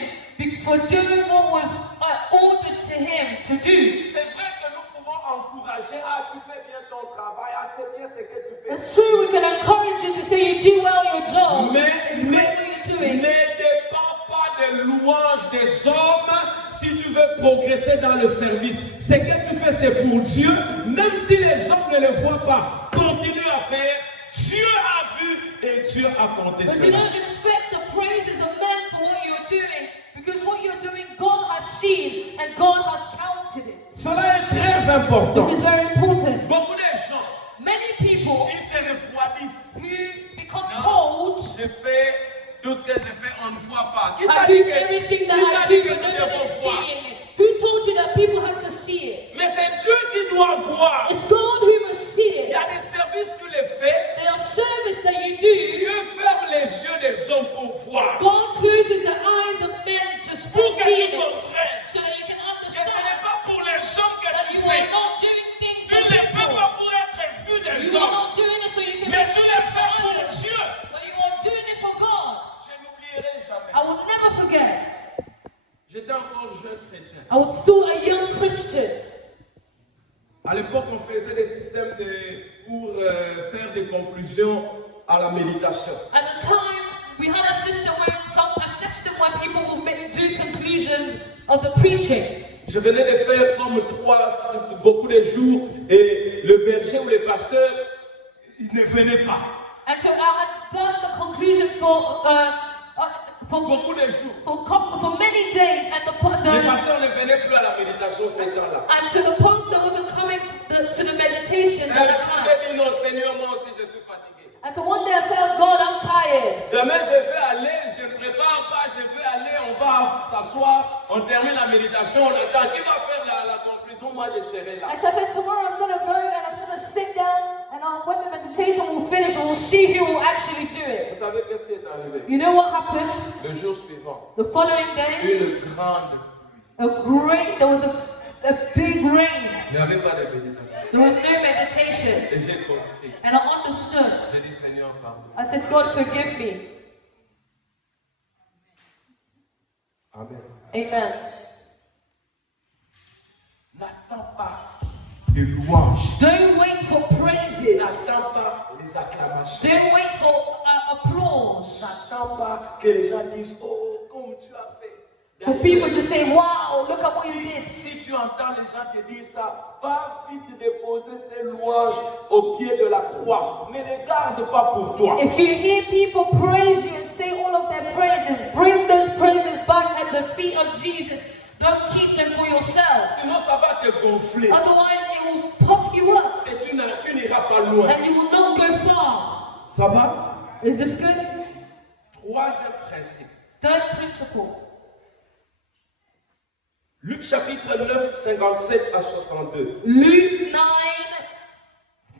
for doing what was ordered to him to do? C'est vrai que nous pouvons encourager, ah tu fais bien ton travail, ah c'est bien ce que tu fais. It's true, we can encourage you to say you do well your job. Mais It's great what you're doing. ne dépend pas des louanges des hommes si tu veux progresser dans le service. Ce que tu fais, c'est pour Dieu. Même si les hommes ne le voient pas, continue à faire. Dieu a vu et Dieu a compté But you cela. don't expect the praises of men for what you're you're doing, because what you're doing, God has seen and God has counted it. Cela est très important. This is very important. Beaucoup de gens, Many people ils se refroidissent. who become Non, cold, je fais tout ce que je fais, on ne voit pas. Qui t'a I dit do que, everything qui that t'a I dit do, que but nous no one devons is voir? seeing it. Who told you that people have to see it? Mais c'est Dieu qui doit voir. It's God who must see Il y it. a des services que tu les fais. There are service that you do. Dieu ferme les yeux des hommes pour voir. God closes the eyes of men to Pour que see tu it, comprennes. so that you can Et ce n'est understand pas pour les hommes que that tu you fais. are not doing things Tu for ne les fais people. pas pour être vu des You are hommes. not doing it so you can Mais be tu seen le for fais pour others, Dieu. but you are doing it for God. Je n'oublierai jamais. I will never forget. J'étais encore jeune chrétien. I was still a young Christian. À l'époque, on faisait des systèmes pour faire des conclusions à la méditation. At the time, we had a system where people would do conclusions of the preaching. Je venais de faire comme beaucoup de jours, et le berger ou le pasteur, il ne venait pas. And so I had done the conclusion Beaucoup de jours. for many days, and Le pasteur ne venait plus à la méditation ces temps-là. and so the pastor wasn't coming to the meditation Et at the time. j'ai dit non, Seigneur, moi aussi je suis fatigué. And so one day I said, "Oh God, I'm tired. Demain je vais aller, je ne prépare pas, je vais aller, on va s'asseoir, on termine la méditation, on attend. Qui va faire la conclusion? Moi je serai là. And so I said, tomorrow I'm going to go and I'm going to sit down, and when the meditation will finish, we'll see who will actually do it." Vous savez qu'est-ce qui est arrivé? You know what happened? Le jour suivant, The following day, une grande pluie. there was a big rain. Il n'y avait pas de méditation. There was no meditation. Et j'ai compris. And I understood. J'ai dit Seigneur, pardon. I said, God, forgive me. Amen. Amen. N'attends pas les louanges. Don't wait for praises. N'attends pas les acclamations. Don't wait for applause. N'attends pas que les gens disent oh, comme tu as fait. For people to say, wow, look at what you did. Si tu entends les gens te dire ça, va vite déposer ces louanges au pied de la croix. Ne les garde pas pour toi. If you hear people praise you and say all of their praises, bring those praises back at the feet of Jesus. Don't keep them for yourself. Sinon, ça va te gonfler. Otherwise, it will puff you up Et tu n'iras pas loin. and you will not go far. Ça va? Is this good? Troisième principe. Third principle. Luc chapitre 9, 57 à 62. Luke 9,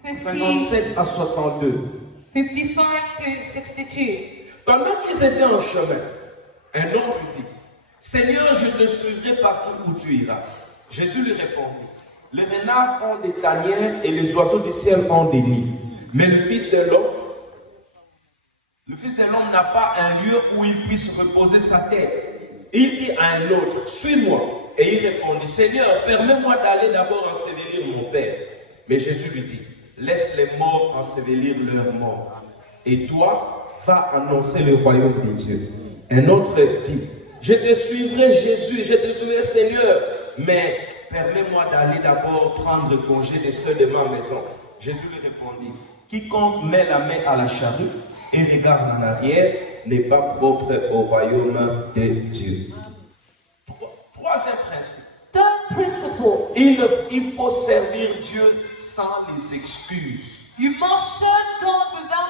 57 à 62. 55 to 62. Pendant qu'ils étaient en chemin, un homme lui dit, Seigneur, je te suivrai partout où tu iras. Jésus lui répondit, les renards ont des tanières et les oiseaux du ciel ont des nids. Mais le Fils de l'homme n'a pas un lieu où il puisse reposer sa tête. Il dit à un autre, suis-moi. Et il répondit, Seigneur, permets-moi d'aller d'abord ensevelir mon Père. Mais Jésus lui dit, laisse les morts ensevelir leurs morts. Et toi, va annoncer le royaume de Dieu. Un autre dit, je te suivrai Jésus, je te suivrai Seigneur, mais permets-moi d'aller d'abord prendre congé de ceux de ma maison. Jésus lui répondit, quiconque met la main à la charrue et regarde en arrière n'est pas propre au royaume de Dieu. Troisième principe. Third principle. Il faut servir Dieu sans les excuses. You must serve God without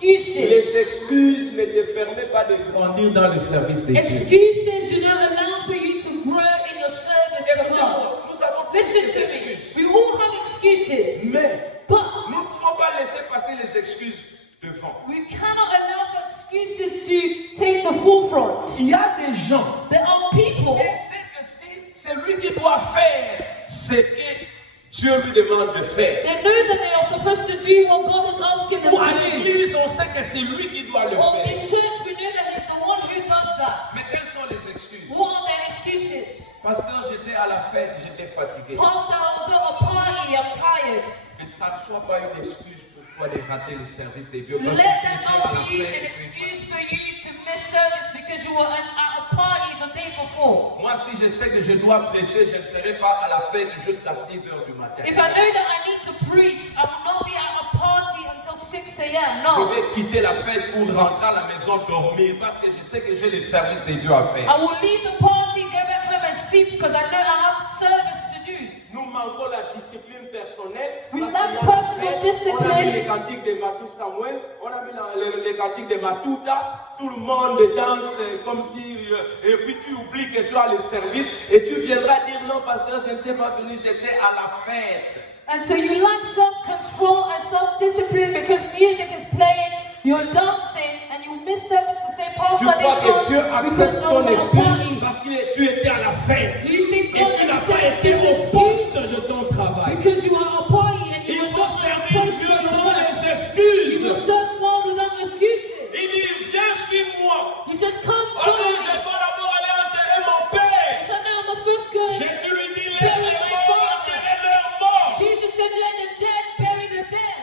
Les excuses. excuses ne te permettent pas de grandir dans le service de Dieu. Excuses do not allow for you to grow in your service to God. Nous avons Listen des to me. excuses. We all have excuses. Mais But nous ne pouvons pas laisser passer les excuses devant. we cannot allow for excuses to take the forefront. Il y a des gens, There are people, et c'est que si c'est lui qui doit faire ce que Dieu lui demande de faire. they know that they are supposed to do what God is asking them Ou à to do. l'église, on sait que c'est lui qui doit le Or faire. in church, we know that He's the one who does that. Mais quelles sont les excuses? What are their excuses? Pasteur, j'étais à la fête, j'étais fatigué. Pastor, I was at a party, I'm tired. Que ça ne soit pas une excuse pour toi de rater le service de Dieu. Parce Let que tu that étais à la not be an fête. excuse for you to miss service because you were at a party the day before. Moi, si je sais que je dois prêcher, je ne serai pas à la fête jusqu'à 6 heures du matin. If I know that I need to preach, I will not be at a party until 6 say yeah, Je no. vais quitter la fête pour rentrer à la maison dormir parce que je sais que j'ai les services de Dieu à faire. I will leave the party, go back home and sleep because I know I have service to do. Nous manquons la discipline personnelle. We Parce lack qu'il y a la personal fête, on a mis discipline. les cantiques de Matou Samuel, on a mis les cantiques de Matouta, tout le monde danse comme si, et puis tu oublies que tu as le service et tu viendras dire non, pasteur, je n'étais pas venu, j'étais à la fête. And so you lack self-control and self-discipline because music is playing, you're dancing, and you miss service to say, Tu Pastor, I crois que didn't Dieu come accepte because I ton was at a excuse party. parce que tu étais à la fête Do you think et God tu n'as pas accepts été this au poste excuse de ton travail. because you are at a party and you Il were faut not servir supposed Dieu to sans work? les You will excuses. serve God without excuses. Il dit, viens, suis-moi. He says, come Oh follow non, me. je dois d'abord aller enterrer mon He père. said, no, I must first go. Jésus lui dit, laisse les morts enterrer leurs morts. Jesus said, let the dead bury the dead.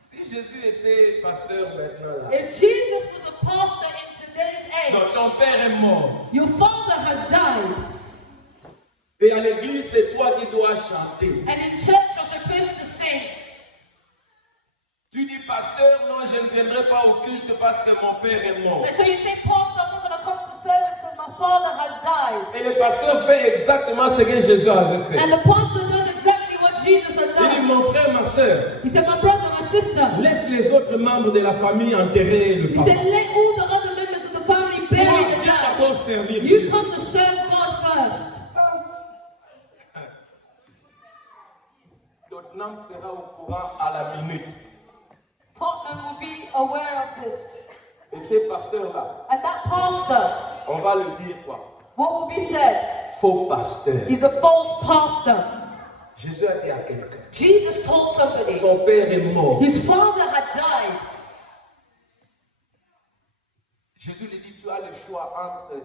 Si Jésus était pasteur maintenant là, If Jesus was a pastor in today's Non, ton age, père est mort. your father has died. Et à l'église, c'est toi qui dois chanter. And in church, you're supposed to sing. tu dis pasteur, non, je ne viendrai pas au culte parce que mon père est mort. And so you say, Pastor, I'm not going to come to service because my father has died. Et le pasteur fait exactement ce que Jésus avait fait. And the pastor does exactly what Jesus has Il dit, done. mon frère, ma soeur, He said, my brother, my sister. laisse les autres membres de la famille enterrer le He papa. said, let all the other members of the family bury Toi, the viens dead. d'abord servir You Dieu. come to serve God first. Tottenham sera au courant à la minute. Tottenham will be aware of this. Et ces pasteurs-là, And that pastor, on va le dire quoi? what will be said? Faux pasteur. He's a false pastor. Jésus a dit à quelqu'un, Jesus told somebody Son père est mort. his father had died. Jésus lui dit, tu as le choix entre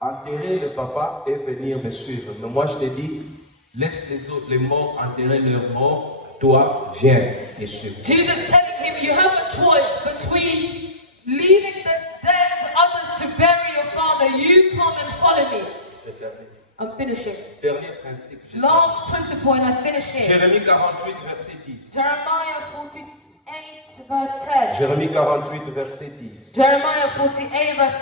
enterrer le papa et venir me suivre. Mais moi je te dis, laisse les autres, les morts, enterrer leurs morts. Toi, viens me suivre. Jesus telling him, you have a choice between leaving the dead, the others to bury your father. You come and follow me. Je termine. I'm finishing. Dernier principe. Last principle, and I finish here. Jérémie 48, verset 10. Jeremiah 48, verse 10. Jérémie 48, verset 10. Jeremiah 48, verse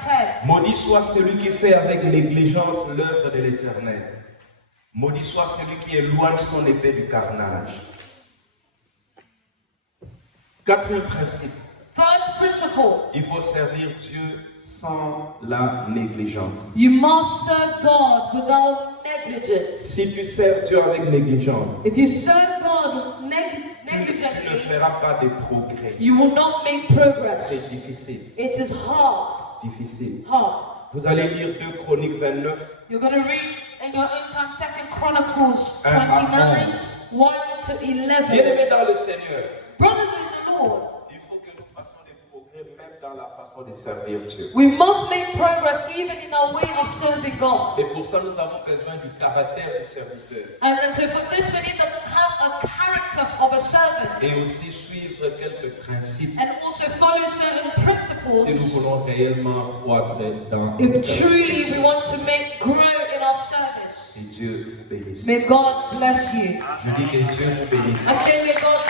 10. Maudit soit celui qui fait avec négligence l'œuvre de l'Éternel. Maudit soit celui qui éloigne son épée du carnage. Quatrième principe. First principle, Il faut servir Dieu sans la négligence. you must serve God without negligence. Si tu sers Dieu avec négligence, If you serve God Tu ne negligently, feras pas de progrès. you will not make C'est progress. difficile. It is hard. difficile. Hard. Vous allez lire 2 Chroniques 29. You're going to read in your own time 2 Chronicles 1 à 29, 1 to 11. Bien-aimés dans le Seigneur, Brothers in the Lord, il faut que nous fassions des progrès même dans la façon de servir Dieu. we must make progress even in our way of serving God. Et pour ça, nous avons besoin du caractère du serviteur. And so for this, we need to have a character of a servant Et aussi suivre quelques principes and also follow certain si nous principles voulons réellement croître dans le if service. truly we want to make grow in our service. Et Dieu vous bénisse. May God bless you. Je dis que Dieu vous bénisse. I say may God